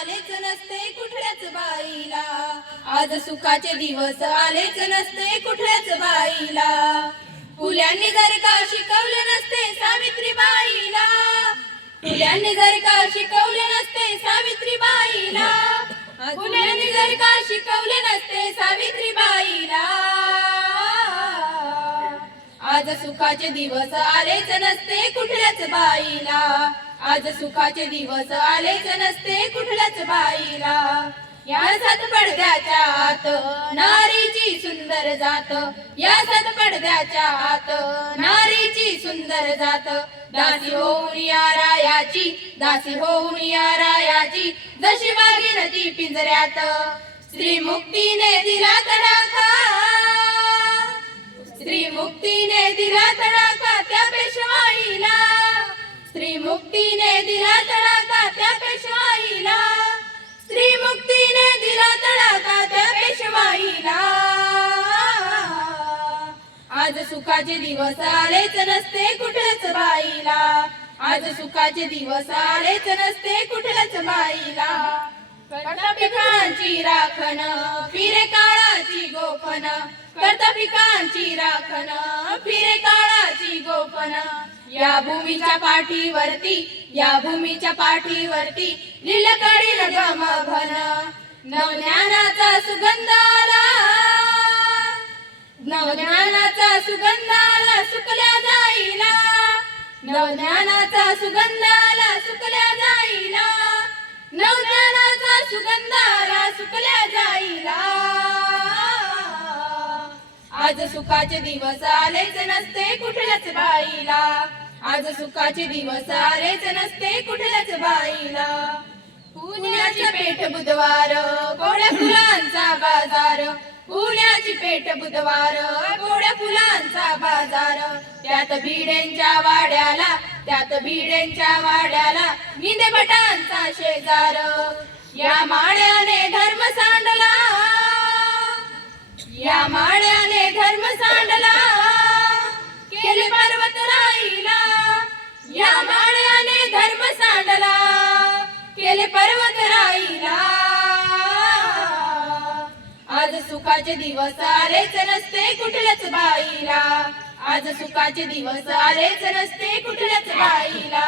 आलेच नसते कुठल्याच बाईला, आज सुखाचे दिवस आलेच नसते कुठल्याच बाईला. फुल्यांनी जर का शिकवले नसते सावित्रीबाईला, फुल्यांनी जर का शिकवले नसते सावित्रीबाईला, फुल्यांनी जर का शिकवले नसते सावित्रीबाईला, आज सुखाचे दिवस आलेच नसते कुठल्याच बाईला, आज सुखाचे दिवस आलेच नसते कुठल्याच बाईला. या सात पडद्याच्या आत नारीची सुंदर जात, या सात पडद्याच्या आत नारीची सुंदर जात, दासी होऊन या रायाची, दासी होऊन या रायाची, जशी वागीन ती पिंजऱ्यात. स्त्री मुक्तीने दिला तडाखा, स्त्री मुक्तीने दिला तडाखा त्या पेशवाईला, स्त्री मुक्तीने दिला तडाखा त्या पेशवाईला, स्त्री मुक्तीने दिला तडाखा त्या पेशवाईला. आज सुखाचे दिवस आलेच नसते कुठल्याच बाईला, आज सुखाचे दिवस आलेच नसते कुठल्याच बाईला. करता पिकांची राखण फिरे काळाची गोपन, करता पिकांची राखण फिरे काळाची गोपन, या भूमीच्या पाठीवरती, या भूमीच्या पाठीवरती लीलकडी गम घन. नवज्ञानाचा सुगंध आला, नवज्ञानाचा सुगंध आला सुकल्या जाईला, नवज्ञानाचा सुगंध आला सुकल्या जाईला, नवज्ञानाचा सुगंध आला सुकल्या जाईला. आज सुखाचे दिवस आलेच नसते कुठल्याच बाईला, आज सुखाचे दिवस आलेच नसते कुठल्याच बाईला. पुण्याची पेठ बुधवार गोड्या फुलांचा बाजार, पुण्याची पेठ बुधवार गोड्या फुलांचा बाजार, त्यात भिड्यांच्या वाड्याला, त्यात भिड्यांच्या वाड्याला निंदे भटांचा शेजार. या माळ्याने धर्म सांडला, या माळ्याने धर्म सांडला केले पर्वत राईला, या माळ्याने धर्म सांडला केले पर्वत राईला. आज सुखाचे दिवस आलेच नसते कुठल्याच बाईला, आज सुखाचे दिवस आलेच नसते कुठल्याच बाईला.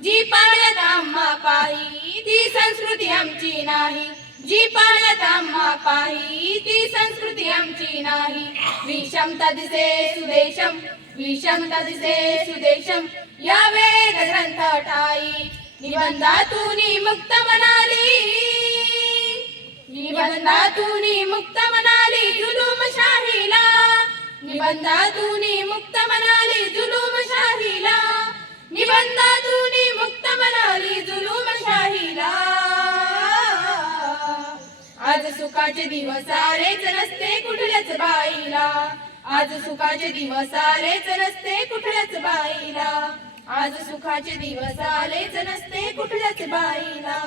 जी पाण्यात आम्हा पाही ती संस्कृती आमची नाही, जी पाण्यात आम्हा पाही ती संस्कृती आमची नाही. विषमता दिसे सुदेशम, विषमता दिसे सुदेशम या वेद ग्रंथ ठाई. निबंधातून मुक्त म्हणाली, निबंधातून मुक्त म्हणाली जुलूमशाहीला, निबंधातून मुक्त म्हणाली जुलूमशाहीला, निबंधातून मुक्त म्हणाली जुलूमशाहीला. आज सुखाचे दिवस आलेच नसते कुठल्याच बाईला, आज सुखाचे दिवस आलेच नसते कुठल्याच बाईला, आज सुखाचे दिवस आलेच नसते कुठल्याच बाईला.